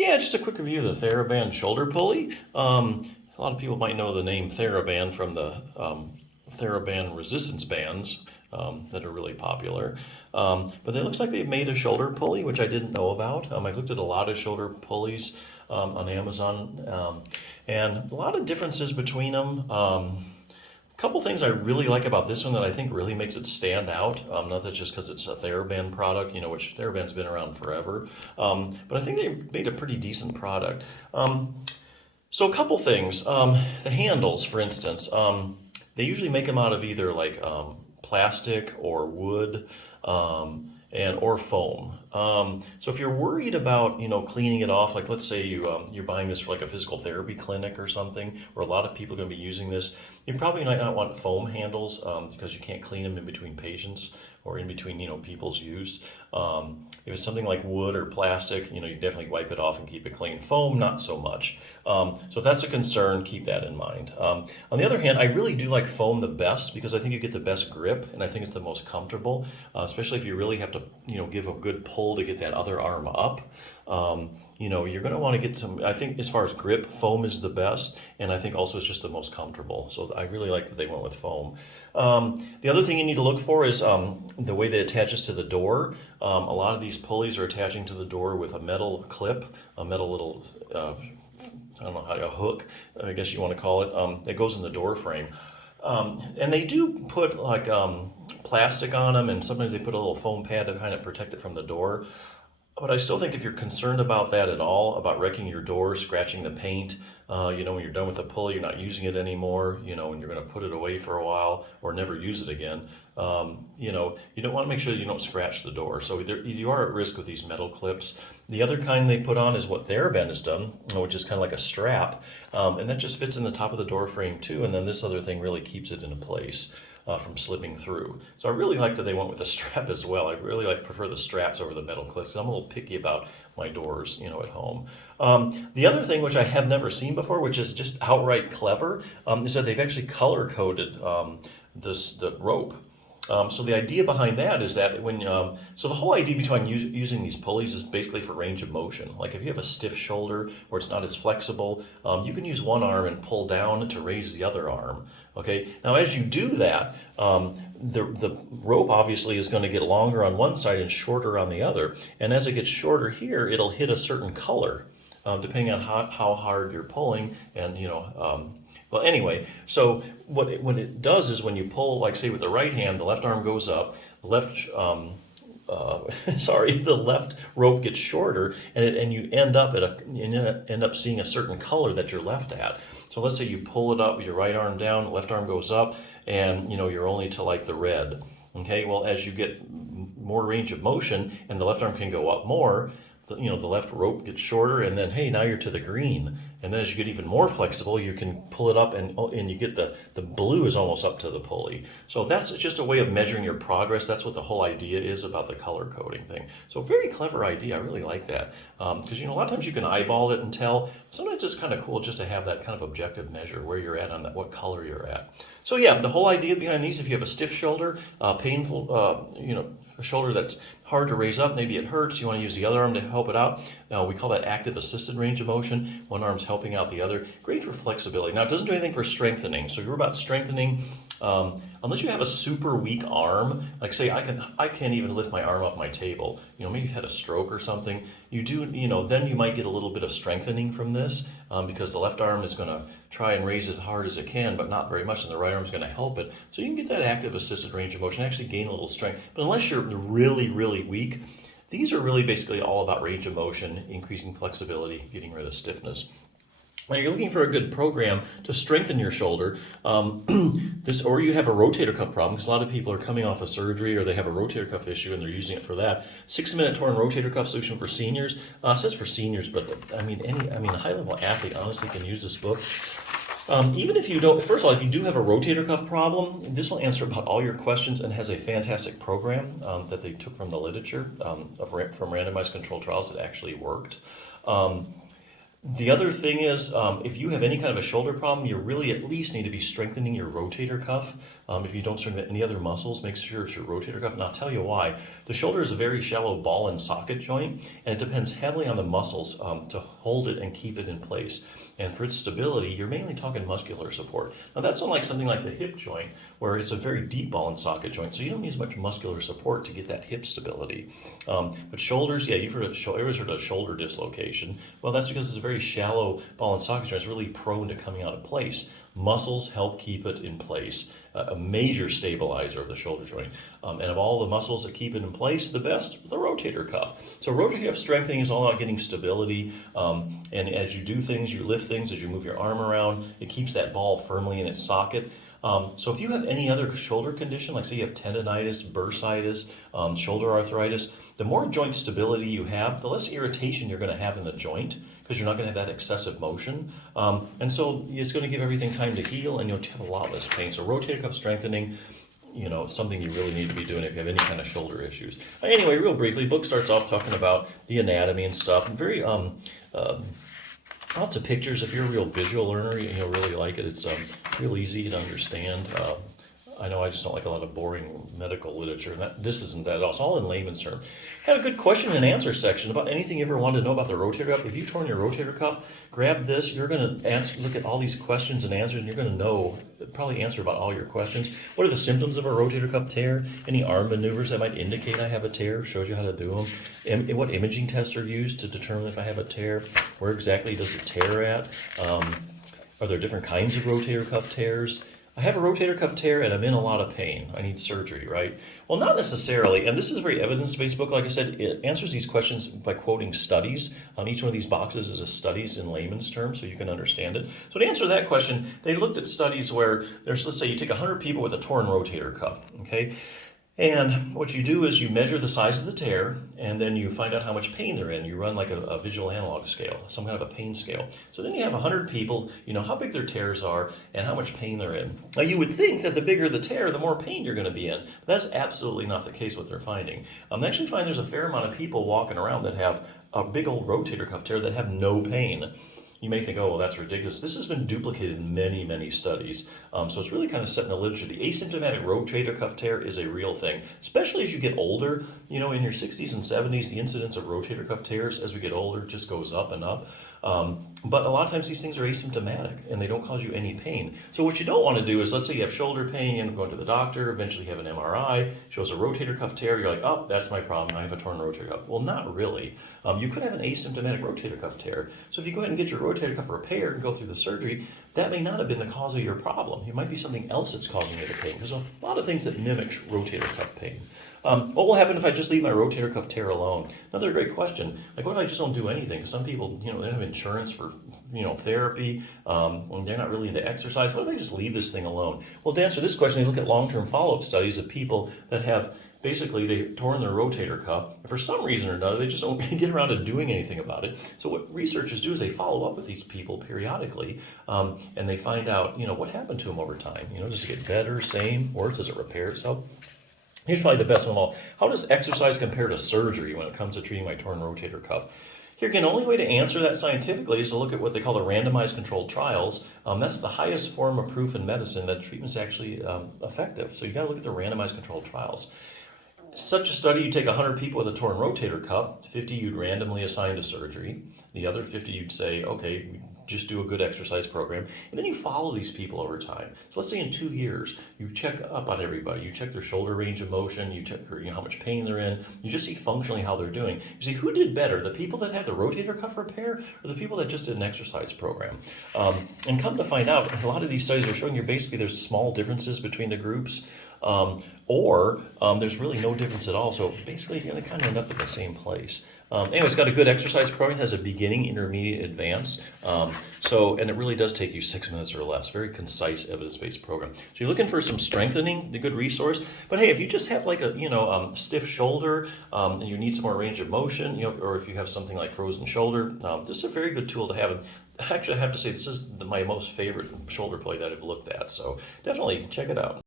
Yeah, just a quick review of the THERABAND shoulder pulley. A lot of people might know the name THERABAND from the THERABAND resistance bands that are really popular. But it looks like they've made a shoulder pulley, which I didn't know about. I've looked at a lot of shoulder pulleys on Amazon, and a lot of differences between them. Couple things I really like about this one that I think really makes it stand out. Not that just because it's a THERABAND product, which THERABAND's been around forever. But I think they made a pretty decent product. So a couple things. The handles, for instance, they usually make them out of either like plastic or wood. Or foam. So if you're worried about cleaning it off, like let's say you're buying this for like a physical therapy clinic or something, where a lot of people are going to be using this, you probably might not want foam handles because you can't clean them in between patients or in between people's use. If it's something like wood or plastic, you definitely wipe it off and keep it clean. Foam, not so much. So if that's a concern, keep that in mind. On the other hand, I really do like foam the best because I think you get the best grip and I think it's the most comfortable, especially if you really have to, give a good pull to get that other arm up. You're going to want to get some, I think as far as grip, foam is the best, and I think also it's just the most comfortable. So I really like that they went with foam. The other thing you need to look for is the way that it attaches to the door. A lot of these pulleys are attaching to the door with a metal clip, a metal little, I don't know how to, a hook, I guess you want to call it, that goes in the door frame. And they do put like plastic on them, and sometimes they put a little foam pad to kind of protect it from the door. But I still think if you're concerned about that at all, about wrecking your door, scratching the paint, when you're done with the pulley, you're not using it anymore, and you're going to put it away for a while or never use it again, you don't want to make sure that you don't scratch the door. So you are at risk with these metal clips. The other kind they put on is what THERABAND has done, which is kind of like a strap, and that just fits in the top of the door frame too, and then this other thing really keeps it in place. From slipping through. So I really like that they went with a strap as well. I really prefer the straps over the metal clips. I'm a little picky about my doors, at home. The other thing, which I have never seen before, which is just outright clever, is that they've actually color coded the rope. So the idea behind that is that so the whole idea behind using these pulleys is basically for range of motion. Like if you have a stiff shoulder or it's not as flexible, you can use one arm and pull down to raise the other arm. Okay. Now as you do that, the rope obviously is going to get longer on one side and shorter on the other. And as it gets shorter here, it'll hit a certain color. Depending on how hard you're pulling, and well, anyway, so what it does is when you pull, like say with the right hand, the left arm goes up, the left the left rope gets shorter, and you end up seeing a certain color that you're left at. So let's say you pull it up with your right arm down, the left arm goes up, and you're only to like the red. Okay, well as you get more range of motion and the left arm can go up more, the left rope gets shorter, and then hey, now you're to the green. And then as you get even more flexible, you can pull it up, and you get the blue is almost up to the pulley. So that's just a way of measuring your progress. That's what the whole idea is about the color coding thing. So very clever idea. I really like that because a lot of times you can eyeball it and tell. Sometimes it's kind of cool just to have that kind of objective measure where you're at on that, what color you're at. So yeah, the whole idea behind these, if you have a stiff shoulder, painful, a shoulder that's hard to raise up, maybe it hurts, you want to use the other arm to help it out. Now we call that active assisted range of motion. One arm's helping out the other. Great for flexibility. Now it doesn't do anything for strengthening. So if you're about strengthening, unless you have a super weak arm, like say I can't even lift my arm off my table. Maybe you've had a stroke or something. You do, then you might get a little bit of strengthening from this because the left arm is going to try and raise it as hard as it can, but not very much, and the right arm is going to help it. So you can get that active assisted range of motion, actually gain a little strength. But unless you're really, really weak, these are really basically all about range of motion, increasing flexibility, getting rid of stiffness. Now you're looking for a good program to strengthen your shoulder, or you have a rotator cuff problem, because a lot of people are coming off of surgery or they have a rotator cuff issue and they're using it for that. 6-minute torn rotator cuff solution for seniors. It says for seniors, but a high-level athlete honestly can use this book. Even if you don't, first of all, if you do have a rotator cuff problem, this will answer about all your questions and has a fantastic program that they took from the literature from randomized controlled trials that actually worked. The other thing is, if you have any kind of a shoulder problem, you really at least need to be strengthening your rotator cuff. If you don't strengthen any other muscles, make sure it's your rotator cuff. And I'll tell you why. The shoulder is a very shallow ball and socket joint, and it depends heavily on the muscles to hold it and keep it in place. And for its stability, you're mainly talking muscular support. Now that's unlike something like the hip joint, where it's a very deep ball and socket joint, so you don't need as much muscular support to get that hip stability. But shoulders, yeah, everyone's heard of shoulder dislocation. Well, that's because it's a very shallow ball and socket joint. It's really prone to coming out of place. Muscles help keep it in place, a major stabilizer of the shoulder joint. And of all the muscles that keep it in place, the best, the rotator cuff. So rotator cuff strengthening is all about getting stability. And as you do things, you lift things, as you move your arm around, it keeps that ball firmly in its socket. So if you have any other shoulder condition, like say you have tendonitis, bursitis, shoulder arthritis, the more joint stability you have, the less irritation you're going to have in the joint, because you're not going to have that excessive motion. And so it's going to give everything time to heal, and you'll have a lot less pain. So rotator cuff strengthening, something you really need to be doing if you have any kind of shoulder issues. Anyway, real briefly, the book starts off talking about the anatomy and stuff, and very lots of pictures. If you're a real visual learner, you'll really like it. It's real easy to understand. I know I just don't like a lot of boring medical literature, and this isn't that at all. It's all in layman's terms. Had a good question and answer section about anything you ever wanted to know about the rotator cuff. If you've torn your rotator cuff, grab this. You're going to look at all these questions and answers, and you're going to probably answer about all your questions. What are the symptoms of a rotator cuff tear? Any arm maneuvers that might indicate I have a tear? Shows you how to do them. What imaging tests are used to determine if I have a tear? Where exactly does it tear at? Are there different kinds of rotator cuff tears? I have a rotator cuff tear and I'm in a lot of pain. I need surgery, right? Well, not necessarily. And this is a very evidence-based book. Like I said, it answers these questions by quoting studies. On each one of these boxes is a studies in layman's terms, so you can understand it. So to answer that question, they looked at studies where let's say you take 100 people with a torn rotator cuff, okay? And what you do is you measure the size of the tear, and then you find out how much pain they're in. You run like a visual analog scale, some kind of a pain scale. So then you have 100 people, how big their tears are and how much pain they're in. Now you would think that the bigger the tear, the more pain you're going to be in. But that's absolutely not the case what they're finding. They actually find there's a fair amount of people walking around that have a big old rotator cuff tear that have no pain. You may think, oh, well, that's ridiculous. This has been duplicated in many, many studies. So it's really kind of set in the literature. The asymptomatic rotator cuff tear is a real thing, especially as you get older. In your 60s and 70s, the incidence of rotator cuff tears as we get older just goes up and up. But a lot of times these things are asymptomatic and they don't cause you any pain. So what you don't want to do is, let's say you have shoulder pain, you end up going to the doctor, eventually you have an MRI, shows a rotator cuff tear, you're like, oh, that's my problem, I have a torn rotator cuff. Well, not really. You could have an asymptomatic rotator cuff tear. So if you go ahead and get your rotator cuff repaired and go through the surgery, that may not have been the cause of your problem. It might be something else that's causing you the pain. There's a lot of things that mimic rotator cuff pain. What will happen if I just leave my rotator cuff tear alone? Another great question. Like, what if I just don't do anything? Some people, they don't have insurance for, therapy. When they're not really into exercise. What if I just leave this thing alone? Well, to answer this question, they look at long-term follow-up studies of people that have basically they've torn their rotator cuff. And for some reason or another, they just don't get around to doing anything about it. So what researchers do is they follow up with these people periodically, and they find out, what happened to them over time. Does it get better, same, worse? Does it repair itself? Here's probably the best one of all. How does exercise compare to surgery when it comes to treating my torn rotator cuff? Here again, the only way to answer that scientifically is to look at what they call the randomized controlled trials. That's the highest form of proof in medicine that treatment's actually effective. So you got to look at the randomized controlled trials. Such a study, you take 100 people with a torn rotator cuff, 50 you'd randomly assign to surgery. The other 50 you'd say, okay, just do a good exercise program. And then you follow these people over time. So let's say in 2 years, you check up on everybody. You check their shoulder range of motion. You check how much pain they're in. You just see functionally how they're doing. You see who did better, the people that had the rotator cuff repair or the people that just did an exercise program. And come to find out, a lot of these studies are showing you basically there's small differences between the groups. Or there's really no difference at all. So basically, you're going to kind of end up at the same place. Anyway, it's got a good exercise program. It has a beginning, intermediate, advanced. And it really does take you 6 minutes or less. Very concise, evidence-based program. So you're looking for some strengthening, the good resource. But hey, if you just have like a stiff shoulder and you need some more range of motion, or if you have something like frozen shoulder, this is a very good tool to have. And actually, I have to say this is my most favorite shoulder plate that I've looked at. So definitely check it out.